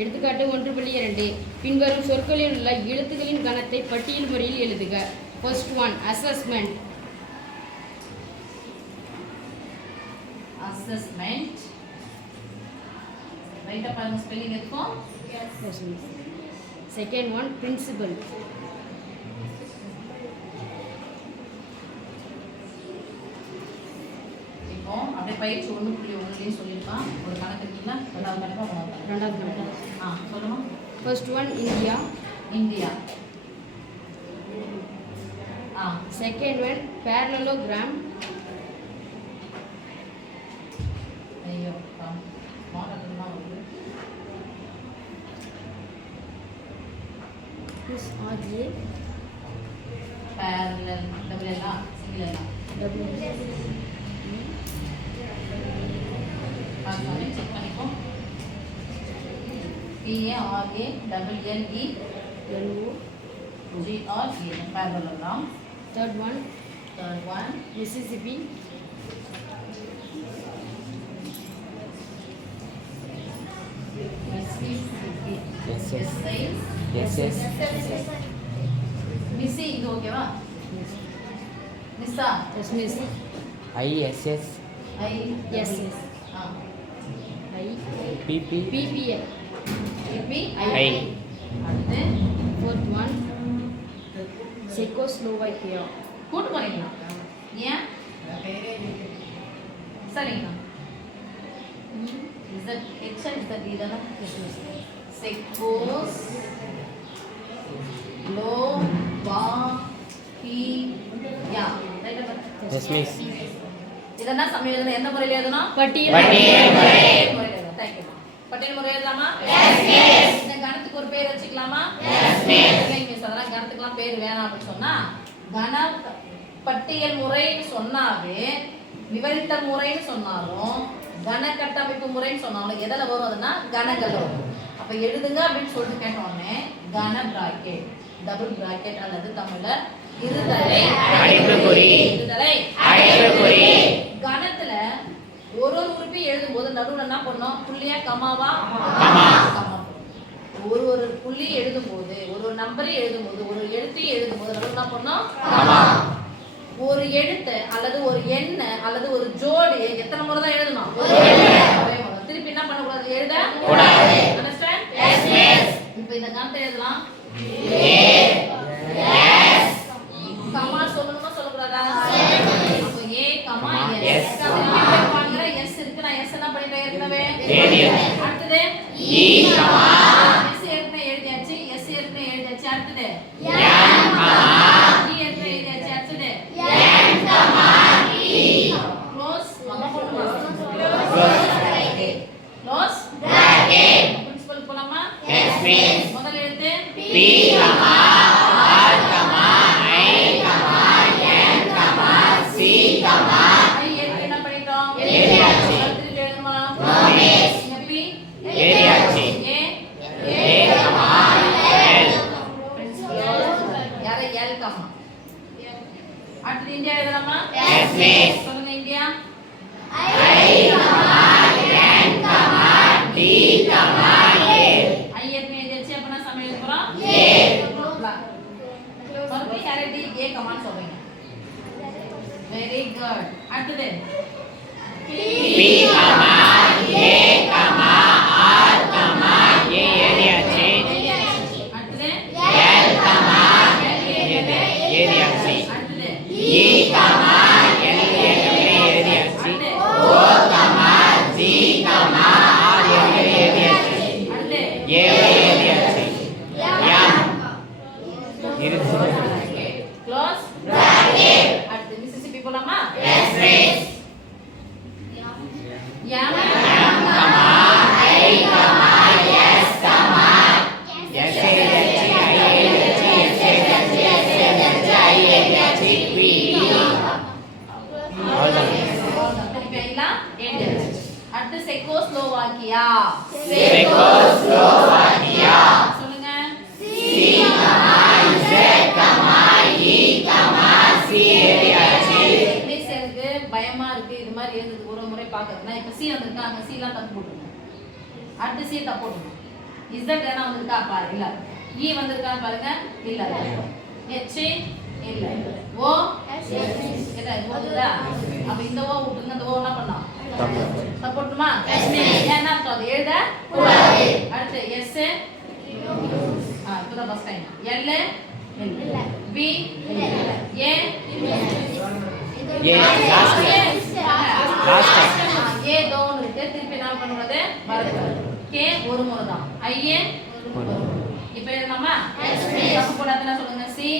எடுத்துக்காட்டு 1.2 பின்வரும் சொற்களில் உள்ள எழுத்துக்களின் கணத்தை பட்டியல் முறையில் எழுதுக. First one, assessment. Assessment. Write up on spelling edukkom. Yes. Second one, principle. இப்போ அப்படியே பயிற்சி 1.1 சொல்லிருக்கான். ஒரு கணக்கு இருக்குல்ல, ரெண்டாவது கணக்கு போலாம். ரெண்டாவது கணக்கு. சொல்லுமா. First one, India. India. Second one, parallelogram. ஐயோ மாடல்னா வருது. This RA. parallel double L single L. Double. பாருங்க செக் பண்ணிக்கோ. PARA double LE GRA parallelogram. Third one, Mississippi. Yes. Missy இது ஓகேவா? மிஸ்ஸா? yes miss. ISS. Yes. I. PP. PPL. I. அடுத்து Fourth one, Czechoslovakia. கூட்டு போறீங்களா? ஏன்? சரிங்களா? Is that H or is that E தானா? Czechoslovakia. Yes miss. இதெல்லாம் சமயம் எந்த முறையில் எழுதணும்? பட்டியல் முறையில் எழுதணும். Thank you. பட்டியல் முறை எழுதலாமா? இந்த கணத்துக்கு ஒரு பேர் வச்சுக்கலாமா? அதெல்லாம் கணத்துக்குலாம் பேர் வேணாம் அப்படின்னு சொன்னா கண பட்டியல் முறைன்னு சொன்னாவே விவரித்த முறைன்னு சொன்னாலும் கண கட்டமைப்பு முறைன்னு சொன்னாலும் எதில் வரும்? அதுனா கணங்கள் வரும். அப்ப எழுதுங்க அப்படின்னு சொல்லிட்டு கேட்டோன்னே கண பிராக்கெட், டபுள் பிராக்கெட் அல்லது தமிழ்ல இருதலை அடைப்புக்குறி. கணத்துல ஒரு உறுப்பை எழுதும்போது நடுவுல என்ன பண்ணோம்? புள்ளியா கமாவா? கமா. ஒரு புள்ளி எழுதும்போது, ஒரு நம்பரை எழுதும்போது, ஒரு எழுத்தை எழுதும்போது நடுவுல என்ன பண்ணோம்? கமா. ஒரு எழுத்து அல்லது ஒரு எண் அல்லது ஒரு ஜோடி எத்தனை முறை தான் எழுதணும்? திருப்பி என்ன பண்ணக்கூடாது? எழுத கூடாது. அண்டர்ஸ்டாண்ட்? Yes miss. இப்போ இந்த கணத்தை எழுதலாம். கமா சொல்லணுமா சொல்லக்கூடாதா? அப்போ ஏ கமா எஸ். பாருங்க எஸ் இருக்கு. நான் எஸ் என்ன பண்ணிட்டேன் ஏற்கனவே? அடுத்தது இ கமா. எஸ் ஏற்கனவே எழுதியாச்சு. எஸ் ஏற்கனவே எழுதியாச்சு. அடுத்தது என் கமா. இ ஏற்கனவே எழுதியாச்சு. அடுத்தது என் கமா இ. க்ளோஸ் மகா போடுமா? Close bracket. பிரின்சிபல் போலாமா? Yes miss. முதல் எழுத்து B comma R comma I comma N comma C comma ஐ. ஏற்கனவே என்ன பண்ணிட்டோம்? எழுதியாச்சு. அடுத்து எழுதணுமா? No miss. பி எழுதியாச்சு. A comma L. யாரை? L comma. அடுத்து இந்தியா எழுதலாமா? Yes miss. சொல்லுங்க India. I comma N comma T comma A. I ஏற்கனவே எழுதியாச்சு. அப்ப நான் சமயம் எழுத போறோம். ஏ. மறுபடியும் யாரை டி ஏ கமான்னு சொல்றீங்க. Very good. அடுத்தது பி கமா ஏ கமா ஆர் கமா ஏ எழுதியாச்சு. அடுத்தது எல் கமா எழுதியாச்சு. அடுத்தது இ கமா எல் ஏற்கனவே எழுதியாச்சு. O comma G comma R ஏற்கனவே எழுதியாச்சு. அடுத்து ஏ எழுதியாச்சு. எம் இருக்கு. Close bracket. அடுத்து மிசிசிப்பி போலாமா? Yes miss. M comma I comma S comma S எழுதியாச்சு. ஐ எழுதியாச்சு. எஸ் எழுதியாச்சு. எஸ் எழுதியாச்சு. ஐ எழுதியாச்சு. பி. அவ்வளோதான். திருப்பி ஐலாம் எழுதியாச்சு. அடுத்து செக்கோஸ்லோவாக்கியா. செக்கோஸ்லோவாக்கியா. சொல்லுங்க. சி கமா இசட் கமா இ கமா சி எழுதியாச்சு. இங்கிலீஷ் எனக்கு பயமா இருக்கு. இது மாதிரி எழுதுறதுக்கு ஒரு முறை பார்க்கறதுனா இப்ப சி வந்திருக்கா, அங்க சி எல்லாம் தப்பு போட்டுருங்க. அடுத்து சி தப்பு போட்டுருங்க. இசட் என்ன வந்திருக்கா பாரு இல்ல, இ வந்திருக்கா பாருங்க இல்ல, ஹெச் இல்ல, ஓ என்ன போகுதா? அப்ப இந்த ஓ விட்டுங்க, இந்த ஓ என்ன பண்ணோம் போட்டுமா? என்ன அர்த்தம் அது எழுத கூடாது. அடுத்து எஸ் இப்பதான் ஃபர்ஸ்ட் டைம், எல் இல்ல, பி இல்ல, ஏ ஏ லாஸ்ட் ஏ டவுன் இருக்கு, திருப்பி என்ன பண்ணுறது வருது. கே ஒரு முறை தான், ஐஏ இப்போ எழுதலாமா? தப்பு போடாதுன்னா சொல்லுங்க. சி